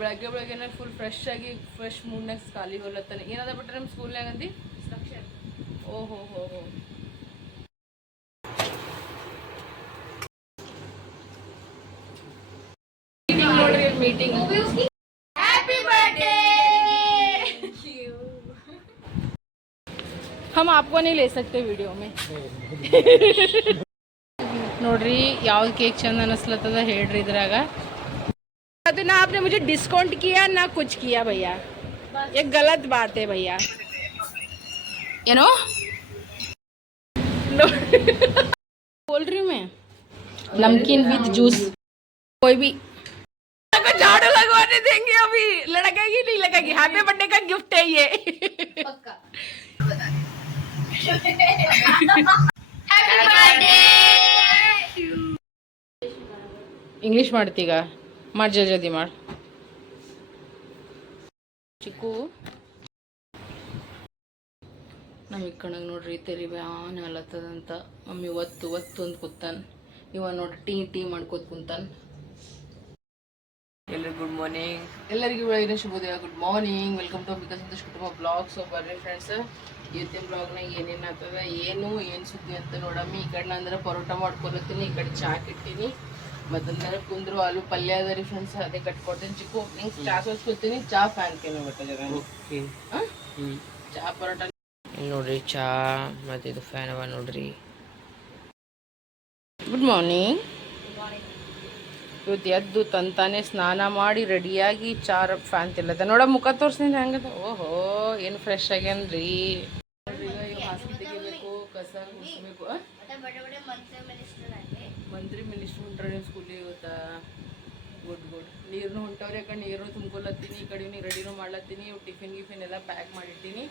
ಬೆಳಗ್ಗೆ ಬೆಳಗ್ಗೆನೇ full fresh ಆಗಿ ಫ್ರೆಶ್ ಮೂಡ್ನಾಗ ಖಾಲಿ ಹೋಲತ್ತಾನೆ. ಏನದ ಬಿಟ್ರೆ ನಿಮ್ಮ ಸ್ಕೂಲ್ನಾಗ ಅಂದು ಓಹೋ ಹೋ ಹೋ ನೋಡ್ರಿ ಮೀಟಿಂಗ್. Happy birthday. हम आपको नहीं ले सकते वीडियो में. ನೋಡ್ರಿ ಯಾವ್ದು ಕೇಕ್ ಚಂದ ಅನಿಸ್ಲತ್ತದ ಹೇಳ್ರಿ ಇದ್ರಾಗ. ಅದು ना आपने मुझे डिस्काउंट किया ना कुछ किया भैया, ये गलत बात है भैया. ಏನೋ बोल रही हूँ मैं, नमकीन विद जूस. कोई भी झाड़ू लगवाने देंगे अभी, लगाएगी नहीं लगाएगी. हैप्पी बर्थडे का गिफ्ट है ये. पक्का. ಇಂಗ್ಲೀಷ್ ಮಾಡ್ತೀಗ ಮಾಡಿ ಜಲ್ದಿ ಮಾಡಿ ಚಿಕ್ಕು. ನಮ್ಮ ಇಕ್ಕಣಗೆ ನೋಡ್ರಿ ತೆರಿ ಬ್ಯಾನ್ ಅಲತ್ತದಂತ. ಮಮ್ಮಿ ಒತ್ತು ಒತ್ತು ಅಂತ ಕೂತಾನ. ಇವ ನೋಡ್ರಿ ಟೀ ಮಾಡ್ಕೋತ ಕುಂತಾನ. ಎಲ್ಲರಿಗೂ ಗುಡ್ ಮಾರ್ನಿಂಗ್. ಎಲ್ಲರಿಗೂ ಬೆಳಗಿನ ಶುಭೋದಯ. Good morning. Welcome to Ambika Santosh ಕುಟುಂಬ ಬ್ಲಾಗ್ಸ್. ಬರ್ರಿ ಫ್ರೆಂಡ್ಸ್, ಇವತ್ತಿನ ಬ್ಲಾಗ್ನಾಗ ಏನೇನು ಆಗ್ತದ ಏನು ಸುದ್ದಿ ಅಂತ ನೋಡಮ್ಮಿ. ಈ ಕಡೆ ಅಂದ್ರೆ ಪರೋಟ ಮಾಡ್ಕೊಲತ್ತೀನಿ, ಈ ಕಡೆ ಚಾ ಇಟ್ಟಿನಿ. ಮತ್ತಂದ್ರೆ ಕುಂದ್ರು ಆಲೂ ಪಲ್ಯ ಅದ ರೀ ಫ್ರೆಂಡ್ಸ್, ಅದೇ ಕಟ್ಕೊಡ್ತೀನಿ. ಚಿಕ್ಕು ನಿಂಗೆ ಚಾ ಸೋಸ್ಕೊತೀನಿ, ಚಾ ಫ್ಯಾನ್ ಕೇನೋ ಬರ್ತದೆ. ಚಾ ಪರೋಟ ನೋಡ್ರಿ, ಚಾ ಮತ್ತು ಇದು ಫ್ಯಾನ್ ಅವ ನೋಡ್ರಿ. Good morning. ಇವತ್ತು ಎದ್ದು ತಂತಾನೆ ಸ್ನಾನ ಮಾಡಿ ರೆಡಿಯಾಗಿ ಚಾರ ಫ್ಯಾನ್ ತಿಲ್ಲದ ನೋಡ. ಮುಖ ತೋರಿಸ್ತೀನಿ ಹೆಂಗದ. ಓಹೋ ಏನು ಫ್ರೆಶ್ ಆಗ್ಯಾನ್ರಿ. ಹಾಸಿಗೆ ತೆಗಿಬೇಕು, ಕಸ ಮುಗಿಸ್ಬೇಕು. ಮಂತ್ರಿ ಮಿನಿಸ್ಟ್ರು ಹೊಂಟ್ರ ನೀವು ಸ್ಕೂಲಿಗೆ ಇವತ್ತಾ? Good good. ನೀರನ್ನು ಹೊಂಟವ್ರಿ. ಯಾಕಂದ್ರೆ ನೀರು ತುಂಬ್ಕೊಲತ್ತೀನಿ, ಈ ಕಡೆ ನೀವು ರೆಡಿನೂ ಮಾಡ್ಲತ್ತೀನಿ. ಟಿಫಿನ್ ಗಿಫಿನ್ ಎಲ್ಲ ಪ್ಯಾಕ್ ಮಾಡಿಟ್ಟಿನಿ.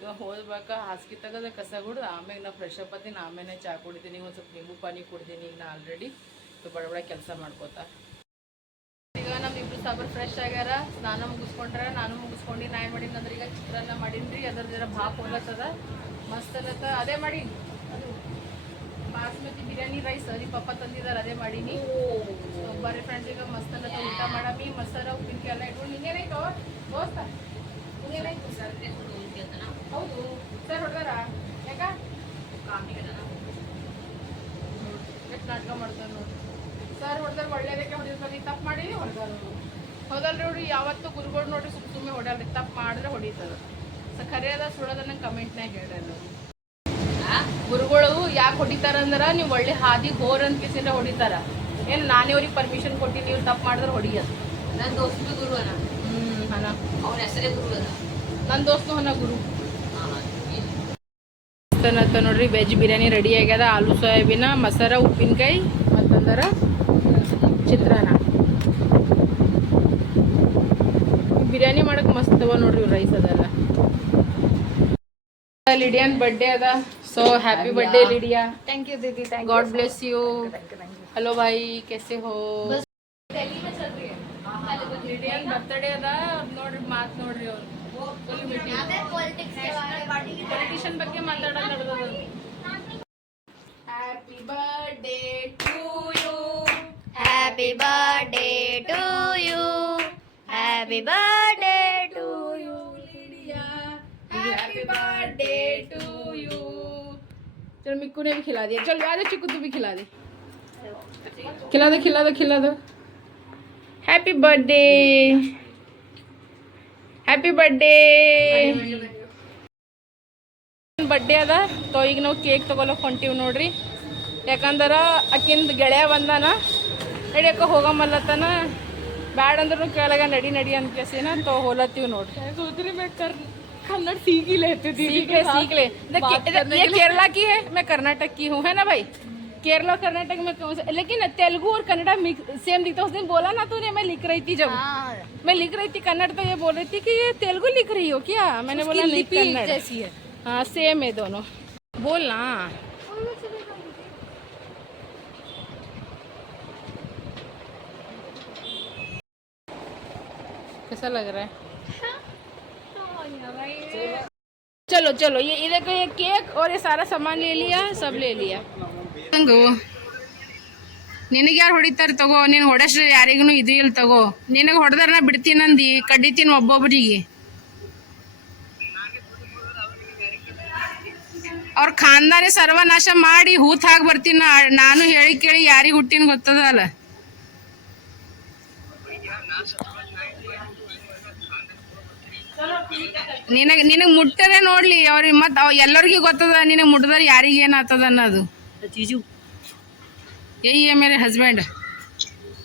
ಇವಾಗ ಹೋದ್ಬೇಕಾ ಹಾಸಿಗೆ ತೆಗೆದ ಕಸ ಕುಡ್ದು ಆಮೇಲೆ ನಾ ಫ್ರೆಶ್ ಅಪ್ ಆತೀನಿ. ಆಮೇಲೆ ಚಾ ಕುಡಿತೀನಿ, ಒಂದು ಸ್ವಲ್ಪ ನಿಂಬು ಪಾನಿ ಕುಡ್ತೀನಿ. ಈಗ ನಾ ಆಲ್ರೆಡಿ ಬಡ ಕೆಲಸ ಮಾಡ್ಕೋತಾ. ಈಗ ನಮ್ಮಿಬ್ರು ಸಾಬರ್ ಫ್ರೆಶ್ ಆಗ್ಯಾರ, ಸ್ನಾನ ಮುಗಿಸ್ಕೊಂಡ್ರ, ನಾನು ಮುಗಿಸ್ಕೊಂಡು. ನಾ ಏನು ಮಾಡೀನಿ ಅಂದ್ರೆ ಈಗ ಚಿತ್ರಾನ್ನ ಮಾಡೀನಿ. ಅದ್ರ ಜರ ಭಾಪ್ ಹೋಲತ್ತದ, ಮಸ್ತ್ ಅಲ್ಲತ್ತ. ಅದೇ ಮಾಡಿ ಅದು ಬಾಸ್ಮತಿ ಬಿರಿಯಾನಿ ರೈಸ್ ರೀ ಪಪ್ಪ ತಂದಿದ್ದಾರೆ, ಅದೇ ಮಾಡೀನಿ. ಬರ್ರಿ ಫ್ರೆಂಡ್ಸ್, ಈಗ ಮಸ್ತ್ ಅಲ್ಲತ್ತ. ಊಟ ಮಾಡಮಿ. ಮಸಾಲ ಉಪ್ಪಿನಕಾಯಿ ಎಲ್ಲ ಇಟ್ಕೊಂಡು. ಹಿಂಗೇನಾಯ್ತು ದೋಸ್ತ? ಹಿಂಗೇನಾಯ್ತು? ಹೌದು ಸರ್ ಹೊಡ್ದಾರ. ಯಾಕ ಎಷ್ಟು ನಾಟಕ ಮಾಡ್ತಾರೆ ನೋಡಿ. ಸರ್ ಹೊಡೆದ್ರೆ ಒಳ್ಳೇದಕ್ಕೆ ಹೊಡಿತಾರೆ, ತಪ್ಪು ಮಾಡಿ ಹೊಡೆದಾರ. ಹೌದಲ್ರಿ ನೋಡಿ, ಯಾವತ್ತೂ ಗುರುಗಳು ನೋಡಿ ಸುಮ್ಮನೆ ಹೊಡ್ಯಾಲ್ರಿ. ತಪ್ಪು ಮಾಡಿದ್ರೆ ಹೊಡಿತದ. ಖರೆ ಅದ ಸುಳ್ಳೋದನ್ನ ಕಮೆಂಟ್ನಾಗ ಹೇಳ್ರಿ. ಗುರುಗಳು ಯಾಕೆ ಹೊಡಿತಾರಂದ್ರೆ ನೀವು ಒಳ್ಳೆ ಹಾದಿ ಹೋರ್ ಅಂತ ಕಿಸಿಂದ ಹೊಡಿತಾರ. ಏನು ನಾನೇ ಅವ್ರಿಗೆ ಪರ್ಮಿಷನ್ ಕೊಟ್ಟು ನೀವು ತಪ್ಪು ಮಾಡಿದ್ರೆ ಹೊಡಿಯೋದು. ನನ್ನ ದೋಸ್ತು ಗುರು ಅನ. ಹಣ ಅವನ ಹೆಸರೇ ಗುರು ಅದ. ನನ್ನ ದೋಸ್ತು ಹನ ಗುರು. ಮತ್ತನತ್ತ ನೋಡ್ರಿ, ವೆಜ್ ಬಿರಿಯಾನಿ ರೆಡಿ ಆಗ್ಯದ. ಆಲೂ ಸೋಯಾಬೀನ, ಮಸಾಲ, ಉಪ್ಪಿನಕಾಯಿ ಮತ್ತಂದ್ರೆ ಚಿತ್ರಾನ್ನ. ಬಿರಿಯಾನಿ ಮಾಡಕ್ಕೆ ಮಸ್ತ್ ಅವ ನೋಡ್ರಿ. ರೈಸ್ ಅದೆಲ್ಲ. ಲಿಡಿಯನ್ ಬರ್ಡೇ ಅದ. So happy birthday Lydia. Thank you दीदी, thank you. God bless you. Hello भाई, कैसे हो? दिल्ली में चल रही है लिडियन बर्थडे अदा. नोड्री मात नोड्री ಅವರು ಪೊಲಿಟಿಷಿಯನ್ ಬಗ್ಗೆ ಮಾತಾಡೋದು ನಡೆದದ. Happy birthday to you, happy birthday to you, happy birthday to you Lydia. Happy birthday to you. चलो मिक्कू ने भी खिला दिया. चल आ जा चिक्कू, तू भी खिला दे. खिला दो. Happy birthday, happy birthday. Birthday ಅದ. ತೋ ಈಗ ನಾವು ಕೇಕ್ ತೊಗೊಳಕ್ಕೆ ಹೊಂಟೀವಿ ನೋಡ್ರಿ. ಯಾಕಂದ್ರೆ ಆಕಿಂದ ಗೆಳೆಯ ಬಂದಾನ, ನಡಿಯಕ್ಕ ಹೋಗಮಲ್ಲತ್ತಾನ. ಬ್ಯಾಡ ಅಂದ್ರೂ ಕೇಳಾಗ ನಡಿ ಅಂತ ಕೇಸಿನ ತೋ ಹೋಲತ್ತೀವಿ ನೋಡ್ರಿ. सोचरी मैं कन्नड़ सीख ही लेती थी. सीख ले. ये केरला की है, मैं कर्नाटक की हूँ, है ना भाई? केरला कर्नाटक में कौन सा? लेकिन तेलुगु और कन्नड़ा सेम दिखता. उस दिन बोला ना तूने, मैं लिख रही थी जब मैं लिख रही थी कन्नड़, तो ये बोल रही थी कि ये तेलुगु लिख रही हो क्या? मैंने बोला नहीं, कन्नड़ जैसी है. हाँ सेम है दोनों. बोलना. कैसा लग रहा है? चलो ये देखो, ये केक और ये सारा सामान ले लिया, सब ले लिया. ನಿನಗೆ ಯಾರು ಹೊಡಿತಾರೆ ತಗೋ, ನೀನು ಹೊಡೆಸ್ರೆ ಯಾರಿಗೂ ಇದು ಇಲ್ಲ ತಗೋ. ನಿನಗೆ ಹೊಡೆದಾರ ನಾ ಬಿಡ್ತೀನಂದು ಕಡಿತೀನಿ ಒಬ್ಬೊಬ್ರಿಗೆ. ಅವ್ರ ಖಾನ್ದಾನೆ ಸರ್ವನಾಶ ಮಾಡಿ ಹೂತ್ ಹಾಕಿ ಬರ್ತೀನಿ ನಾನು. ಹೇಳಿ ಕೇಳಿ ಯಾರಿಗೆ ಹುಟ್ಟಿನ ಗೊತ್ತದಲ್ಲ. ನಿನಗೆ ಮುಟ್ಟರೆ ನೋಡ್ಲಿ ಅವ್ರಿಗೆ, ಮತ್ತೆ ಎಲ್ಲರಿಗೂ ಗೊತ್ತದ ನಿನಗೆ ಮುಟ್ಟಿದ್ರೆ ಯಾರಿಗೆ ಏನಾಗ್ತದ ಅನ್ನೋದು. चीजू यही है मेरे हस्बैंड,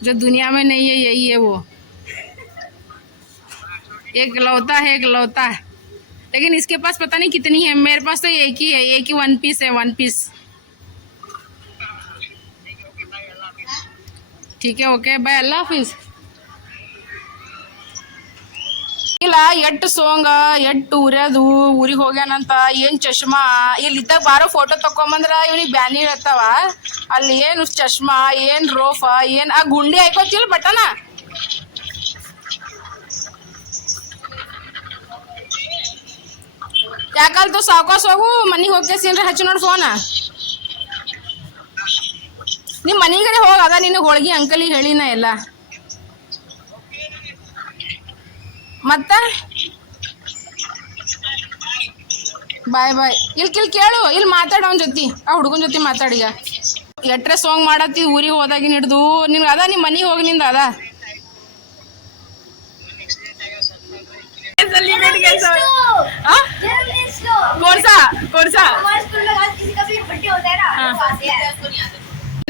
जो दुनिया में नहीं है यही है वो, एक लौता है, एक लौता है. लेकिन इसके पास पता नहीं कितनी है, मेरे पास तो एक ही है, एक ही वन पीस है, वन पीस. ठीक है, ओके बाय, अल्लाह हाफिज. ಇಲ್ಲ ಎಟ್ಟು ಸೋಂಗ ಎಟ್ಟು ಉರ್ಯೋದು, ಊರಿಗೆ ಹೋಗ್ಯಾನಂತ ಏನು ಚಶ್ಮಾ ಇಲ್ಲಿದ್ದಾಗ ಬಾರೋ ಫೋಟೋ ತಕೊಂಬಂದ್ರ ಇವ್ನಿಗೆ ಬ್ಯಾನಿ ಇರತ್ತವ. ಅಲ್ಲಿ ಏನು ಚಶ್ಮಾ, ಏನು ರೋಫ, ಏನು ಆ ಗುಂಡಿ ಹಾಕೋತಿಲ್ಲ ಬಟನ. ಯಾಕಲ್ತು ಸಾವ್ಕಾಸ್ ಹೋಗು, ಮನೆಗೆ ಹೋಗ್ಕೇಸಿನ್ರಿ ಹಚ್ಚಿ ನೋಡಿ ಫೋನ. ನಿಮ್ಮ ಮನೆಗಡೆ ಹೋಗಿ, ಅದ ನಿನಗೆ ಹೋಳ್ಗಿ ಅಂಕಲಿಗೆ ಹೇಳಿನ ಎಲ್ಲ. ಮತ್ತ ಬಾಯ್ ಬಾಯ್. ಇಲ್ಲಿ ಕೇಳು, ಇಲ್ಲಿ ಮಾತಾಡ ಅವನ ಜೊತೆ, ಆ ಹುಡುಗನ ಜೊತೆ ಮಾತಾಡೀಗ. ಎಟ್ರೆ ಸಾಂಗ್ ಮಾಡತ್ತಿ ಊರಿಗೆ ಹೋದಾಗಿನ ಹಿಡ್ದು ನಿನ್ಗೆ ಅದ, ನಿಮ್ಮ ಮನೆಗೆ ಹೋಗಿ ನಿಂದ ಅದ.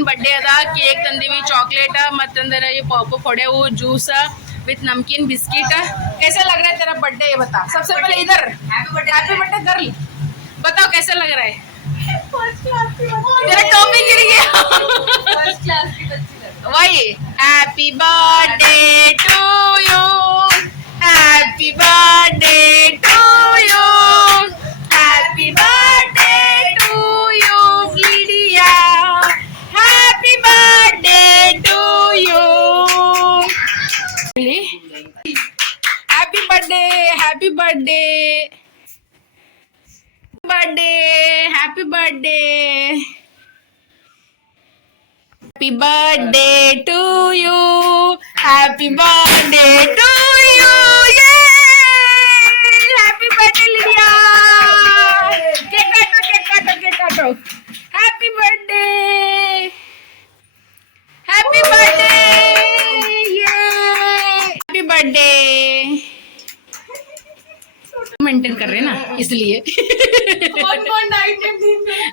बर्थडे अदा केक तंदीवी, चॉकलेट मतंदर ये पॉपअप फोड़ेವು, जूस विथ नमकीन बिस्किट. कैसा लग रहा है तेरा बर्थडे ये बता. सबसे पहले इधर हैप्पी बर्थडे गर्ल, बताओ कैसा लग रहा है. तेरा टॉपिक गिर गया. वही happy birthday to you, happy birthday to you, happy birthday to you Lydia, happy birthday to you. Happy birthday, happy birthday, birthday, happy birthday, happy birthday to you, happy birthday to you, ये happy birthday लिया. Cake काटो, cake काटो, cake काटो. Happy birthday, happy birthday, ये happy birthday. Maintain कर रहे हैं ना इसलिए.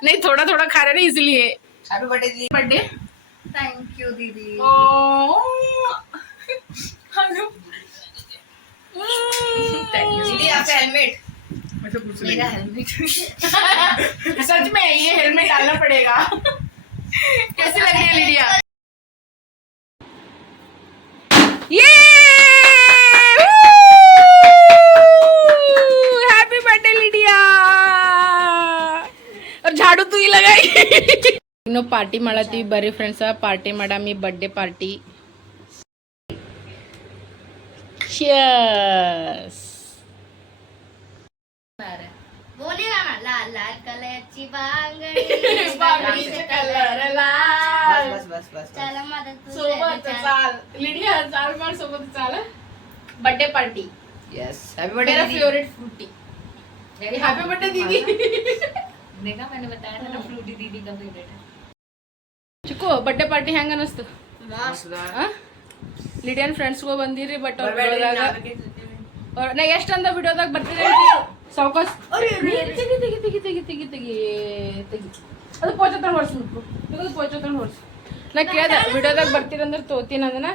नहीं थोड़ा थोड़ा खा रहे ना इसलिए. हैप्पी बर्थडे दीदी. बर्थडे. थैंक यू दीदी. दीदी आपका हेलमेट. मेरा हेलमेट. सच में ये हेलमेट डालना पड़ेगा. कैसे लग रही है लिडिया? ये हैप्पी बर्थडे लिडिया. और झाड़ू तू ही लगाई. ಇನ್ನು ಪಾರ್ಟಿ ಮಾಡತ್ತೀವಿ ಬರ್ರಿ ಫ್ರೆಂಡ್ಸ, ಪಾರ್ಟಿ ಮಾಡಾಮಿ, ಬರ್ಡೇ ಪಾರ್ಟಿ. ಚಿಯರ್ಸ್. बोलेगा ना लाल लाल कलरची बांगडी, बांगडी से कलर लाल. बस बस बस चला माझा सोबत चाल लिडिया, चाल मार सोबत चाल. Birthday party. Yes happy birthday मेरा दीदी. Favourite Frooti. हैप्पी बर्थडे दीदी. देखा मैंने बताया था ना फ्रूटी दीदी का फेवरेट है. ಚಿಕ್ಕು ಬर्थಡೇ ಪಾರ್ಟಿ ಹೆಂಗ ಅನಿಸ್ತು? ಲಿಡಿಯನ್ ಫ್ರೆಂಡ್ಸ್ಗೂ ಬಂದಿರಿ, ಬಟ್ ನಾ ಎಷ್ಟು ಅಂದ ವಿಡಿಯೋದಾಗ ಬರ್ತಿದ್ದೆ ಸಾವ್ಕಾಸ್. ತೆಗಿ ತೆಗಿ ತೆಗಿ ತೆಗಿ ತೆಗಿ ತೆಗಿ ತೆಗಿ. ಅದು ಪೋಚ ತಗೊಂಡು ಹೊಡ್ಸ್ಬೇಕು, ಅದು ಪೋಚ ತಗೊಂಡು ಹೊಡ್ಸು. ನಾ ಕೇಳ್ದೆ ವಿಡಿಯೋದಾಗ ಬರ್ತೀರಂದ್ರೆ ತೋತೀನಿ ಅದನ್ನ,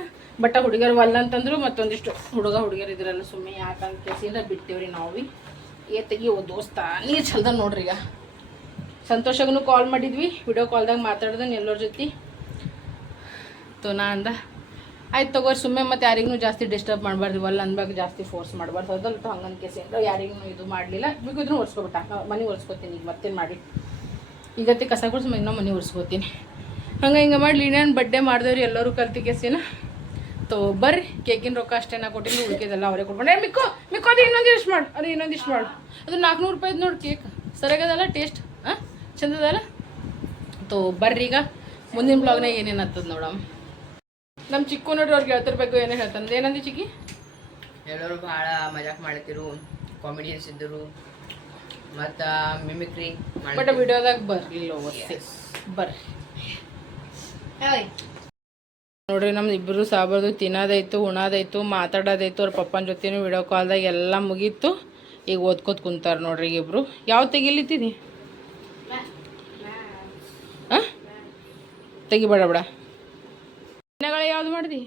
ಬಟ್ ಹುಡುಗರು ವಲ್ಲ ಅಂತಂದ್ರು. ಮತ್ತೊಂದಿಷ್ಟು ಹುಡುಗರು ಇದ್ರಲ್ಲ, ಸುಮ್ಮನೆ ಯಾಕಂತ ಕೇಸಿಂದ ಬಿಡ್ತೀವ್ರಿ ನಾವು. ತೆಗಿ ಓ ದೋಸ್ತ ನೀರು ಚಲ್ದ ನೋಡ್ರಿ. ಈಗ ಸಂತೋಷಗೂ ಕಾಲ್ ಮಾಡಿದ್ವಿ, ವಿಡಿಯೋ ಕಾಲ್ದಾಗ ಮಾತಾಡ್ದೆ ಎಲ್ಲರ ಜೊತೆ. ನಾ ಅಂದ ಆಯ್ತು ತಗೋರಿ, ಸುಮ್ಮನೆ ಮತ್ತು ಯಾರಿಗೂ ಜಾಸ್ತಿ ಡಿಸ್ಟರ್ಬ್ ಮಾಡಬಾರ್ದು, ಅಲ್ಲ ಅಂದಾಗ ಜಾಸ್ತಿ ಫೋರ್ಸ್ ಮಾಡಬಾರ್ದು. ಅದಲ್ಲ ಹಂಗನ್ ಕೇಸ್ ಏನಾರ ಯಾರಿಗೂ ಇದು ಮಾಡಲಿಲ್ಲ. ಬೇಕಿದ್ರೂ ಒರೆಸ್ಕೊಬಿಟ್ಟ, ಮನೆ ಒರೆಸ್ಕೊತೀನಿ. ಈಗ ಮತ್ತೇನು ಮಾಡಿ ಈಗತ್ತೆ ಕಸ ಗುಡ್ಸಿ ಇನ್ನೂ ಮನೆ ಒರೆಸ್ಕೊತೀನಿ. ಹಿಂಗೆ ಮಾಡಿ ಲೀಡಿಯನ್ ಬರ್ಡೇ ಮಾಡಿದವ್ರಿ ಎಲ್ಲರೂ ಕಲ್ತಿ ಕೇಸಿನ. ಬರ್ರಿ ಕೇಕಿನ ರೊಕ್ಕ ಅಷ್ಟೇ ನಾ ಕೊಟ್ಟಿನಿ, ಉಳ್ಕಿದೆಲ್ಲ ಅವರೇ ಕೊಟ್ಕೊಂಡೆ. ಮಿಕ್ಕೋ ಅದು ಇನ್ನೊಂದಿಷ್ಟು ಮಾಡು, ಅದು ಇನ್ನೊಂದಿಷ್ಟು ಮಾಡು. ಅದು 400 ರೂಪಾಯಿದು ನೋಡಿ ಕೇಕ್. ಸರಿಯಾಗದಲ್ಲ ಟೇಸ್ಟ್? ಹಾಂ ಚಂದದಲ್ಲ. ಬರ್ರಿ ಈಗ ಮುಂದಿನ ಬ್ಲಾಗ್ನಾಗ ಏನೇನು ಆಗ್ತದೆ ನೋಡಮ್. ನಮ್ಮ ಚಿಕ್ಕು ನೋಡ್ರಿ ಅವ್ರಿಗೆ ಹೇಳ್ತಿರ್ ಬಗ್ಗೆ ಏನೇ ಹೇಳ್ತಂದ್ರೆ ಏನಂದಿ ಚಿಕ್ಕಿ? ಎಲ್ಲರೂ ಭಾಳ ಮಜಾಕ್ ಮಾಡ್ತಿರು, ಕಾಮಿಡಿಯನ್ಸ್ ಇದ್ದರು ಮತ್ತು ಮಿಮಿಕ್ರಿ ಬಟ್ ವಿಡಿಯೋದಾಗ ಬರಲಿಲ್ಲ ಬರ್ರಿ ನೋಡ್ರಿ. ನಮ್ದು ಇಬ್ಬರು ಸಾಬರ್ದು ತಿನ್ನೋದಾಯ್ತು, ಉಣೋದಾಯ್ತು, ಮಾತಾಡೋದಾಯ್ತು, ಅವ್ರ ಪಪ್ಪನ ಜೊತೆನೂ ವಿಡಿಯೋ ಕಾಲ್ದಾಗ ಎಲ್ಲ ಮುಗೀತು. ಈಗ ಓದ್ಕೋತ ಕುಂತಾರೆ ನೋಡ್ರಿ ಈಗ ಇಬ್ರು. ಯಾವ ತೆಗಿಲಿತ್ತೀನಿ ಹಾಂ ತೆಗಿಬೇಡ ಬಿಡ. ದಿನಗಳು ಯಾವ್ದು ಮಾಡ್ದಿ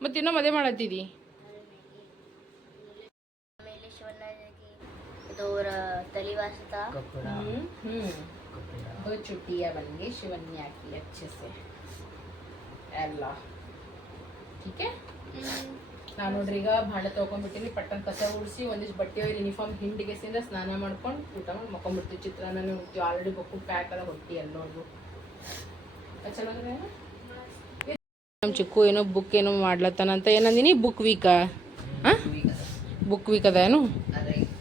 ಮತ್ತೆ ಇನ್ನೂ ಮದುವೆ ಮಾಡತ್ತಿದ್ದಿ? छुट्टियाँ बन गई शिवन्या की अच्छे से ಎಲ್ಲ ठीक है. ನಾನು ನೋಡ್ರಿ ಈಗ ಭಾಂಡೆ ತೊಗೊಂಡ್ಬಿಟ್ಟಿನಿ, ಪಟ್ಟನ್ ಕಸ ಉಡಿಸಿ ಒಂದಿಷ್ಟು ಬಟ್ಟೆ ಯೂನಿಫಾರ್ಮ್ ಹಿಂಡಿಗೆಸಿಂದ ಸ್ನಾನ ಮಾಡ್ಕೊಂಡು ಊಟ ಮಾಡಿ ಮಕ್ಕೊಂಡ್ಬಿಡ್ತೀವಿ. ಚಿತ್ರಾನ್ನ ಉಣ್ತೀವಿ, ಆಲ್ರೆಡಿ ಬಕ್ಕು ಪ್ಯಾಕ್ ಅದ ಹೊಟ್ಟಿ ಎಲ್ಲೋದು ಚೆನ್ನಾಗಿದೆ. ನಮ್ಮ ಚಿಕ್ಕು ಏನೋ ಬುಕ್ ಏನೋ ಮಾಡ್ಲತ್ತಾನಂತ ಏನಂದಿನಿ. ಬುಕ್ ವೀಕಾ? ಹಾಂ ಬುಕ್ ವೀಕ್ ಅದ ಏನು?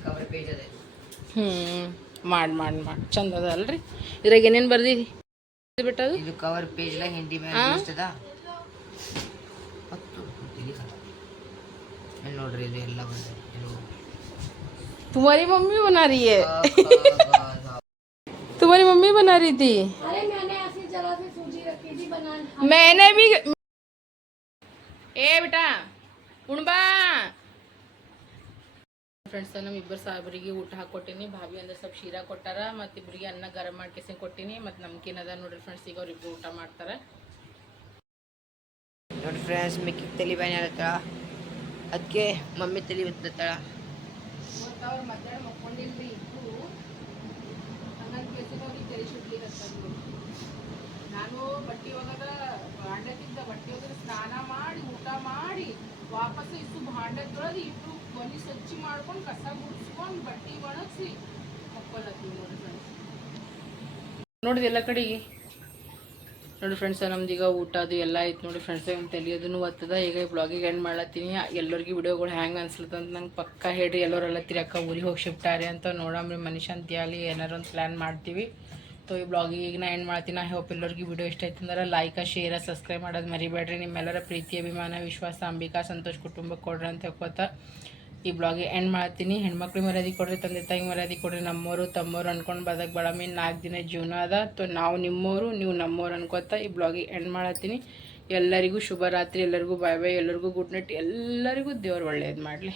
ಕವರ್ ಪೇಜ್ ಅದ. ಮಾಡಿ ಚಂದ ಅದ ಅಲ್ರಿ. ಇದ್ರಾಗ ಏನೇನು ಬರ್ದಿರಿ ಬಿಟ್ಟದು? ಇದು ಕವರ್ ಪೇಜ್ ಲ ಹಿಂದಿ ಮೇಲೆ ಇಷ್ಟದ ನೋಡ್ರಿ. ಇದು ಎಲ್ಲ ಬಂದ. तुम्हारी मम्मी बना रही है तुम्हारी मम्मी बना रही थी? अरे मैंने ऐसी जगह से सूजी रखी थी बनाने. मैंने भी ए बेटा उणबा ಫ್ರೆಂಡ್ಸ್. ನಮ್ಮ ಇಬ್ಬರು ಸಾಬ್ರಿಗೆ ಊಟ ಹಾಕೊಟ್ಟಿನಿ. ಭಾವಿ ಅಂದ್ರೆ ಸ್ವಲ್ಪ ಶೀರಾ ಕೊಟ್ಟಾರ, ಮತ್ತು ಇಬ್ಬರಿಗೆ ಅನ್ನ ಗರಂ ಮಾಡ್ಕೇಸಿ ಕೊಟ್ಟಿನಿ, ಮತ್ತು ನಮ್ಗೇನು ಅದ ನೋಡ್ರಿ ಫ್ರೆಂಡ್ಸ್. ಈಗ ಅವ್ರಿಬ್ರು ಊಟ ಮಾಡ್ತಾರೆ ನೋಡಿ ಫ್ರೆಂಡ್ಸ್. ಮಿಕ್ಕಿ ತಲೆ ಬ್ಯಾನೆ ಆಗತ್ತ, ಅದಕ್ಕೆ ಮಮ್ಮಿ ತಲೆ ಬತ್ತಳ. ಅವ್ರು ಮಧ್ಯಾಹ್ನ ಮಕ್ಕೊಂಡಿಲ್ರಿ ಇಬ್ಬರು, ಹಂಗಂತ ಕೇಳ್ತಿದ್ದವ್ರಿಗೆ ತಲೆ ಸುಡ್ಲಿಕ್ಕೆ. ನಾನು ಬಟ್ಟೆ ಒಗದ ಭಾಂಡಕ್ಕಿದ್ದ ಬಟ್ಟೆ ಒಗದ ಸ್ನಾನ ಮಾಡಿ ಊಟ ಮಾಡಿ ವಾಪಸ್ ಇಷ್ಟು ಭಾಂಡೆ ತೊಳೆದು ಇಬ್ಬರು ಮನೆ ಸ್ವಚ್ಛ ಮಾಡ್ಕೊಂಡು ಕಸ ಗುಡಿಸ್ಕೊಂಡು ಬಟ್ಟೆ ಒಣಗಿಸಿ ಮಕ್ಕೊಳತ್ತೀವಿ ನೋಡಿ ಫ್ರೆಂಡ್ಸ್. ನೋಡಿದೆ ಎಲ್ಲ ಕಡೆಗೆ ನೋಡಿ ಫ್ರೆಂಡ್ಸ್. ನಮ್ದು ಈಗ ಊಟ ಅದು ಎಲ್ಲ ಆಯ್ತು ನೋಡಿ ಫ್ರೆಂಡ್ಸ್. ತಲೆಯೋದನ್ನು ಒತ್ತದ. ಈಗ ಈ ಬ್ಲಾಗಿಗೆ ಎಂಡ್ ಮಾಡ್ಲತ್ತೀನಿ. ಎಲ್ಲರಿಗೂ ವಿಡಿಯೋಗಳು ಹ್ಯಾಂಗೆ ಅನ್ಸ್ಲತ್ತಂತ ನಂಗೆ ಪಕ್ಕ ಹೇಳ್ರಿ. ಎಲ್ಲರೆಲ್ಲ ತಿರಕ್ಕ ಊರಿಗೆ ಹೋಗಿ ಶಿಫ್ಟಾರಿ ಅಂತ ನೋಡಮ್ರಿ. ಮನುಷ್ಯಂತಿ ಆಗಲಿ ಏನಾರು ಒಂದು ಪ್ಲ್ಯಾನ್ ಮಾಡ್ತೀವಿ. ಸೊ ಈ ಬ್ಲಾಗಿಗೆ ಈಗ ನಾ ಎಂಡ್ ಮಾಡ್ತೀನಿ. ಐ ಹೋಪ್ ಎಲ್ಲರಿಗೂ ವಿಡಿಯೋ ಇಷ್ಟ ಆಯ್ತು ಅಂದ್ರೆ ಲೈಕ್ ಶೇರ್ ಸಬ್ಸ್ಕ್ರೈಬ್ ಮಾಡೋದು ಮರಿಬೇಡ್ರಿ. ನಿಮ್ಮೆಲ್ಲರ ಪ್ರೀತಿ ಅಭಿಮಾನ ವಿಶ್ವಾಸ ಅಂಬಿಕಾ ಸಂತೋಷ್ ಕುಟುಂಬಕ್ಕೆ ಕೊಡ್ರಿ ಅಂತ ಹೇಳ್ಕೊತ ಈ ಬ್ಲಾಗಿಗೆ ಎಂಡ್ ಮಾಡ್ತೀನಿ. ಹೆಣ್ಮಕ್ಳಿಗೆ ಮರ್ಯಾದೆ ಕೊಡ್ರಿ, ತಂದೆ ತಾಯಿಗೆ ಮರ್ಯಾದೆ ಕೊಡ್ರಿ. ನಮ್ಮವರು ತಮ್ಮವ್ರು ಅನ್ಕೊಂಡು ಬದಕ್ ಬೇಡ. ಮೀನು 4 ದಿನ ಜೀವನ ಅದ. ಸೊ ನಾವು ನಿಮ್ಮವರು, ನೀವು ನಮ್ಮವ್ರು ಅನ್ಕೋತ ಈ ಬ್ಲಾಗಿಗೆ ಎಂಡ್ ಮಾಡತ್ತೀನಿ. ಎಲ್ಲರಿಗೂ ಶುಭರಾತ್ರಿ, ಎಲ್ಲರಿಗೂ ಬಾಯ್ ಬಾಯ್, ಎಲ್ಲರಿಗೂ ಗುಡ್ ನೈಟ್, ಎಲ್ಲರಿಗೂ ದೇವ್ರು ಒಳ್ಳೇದು ಮಾಡಲಿ.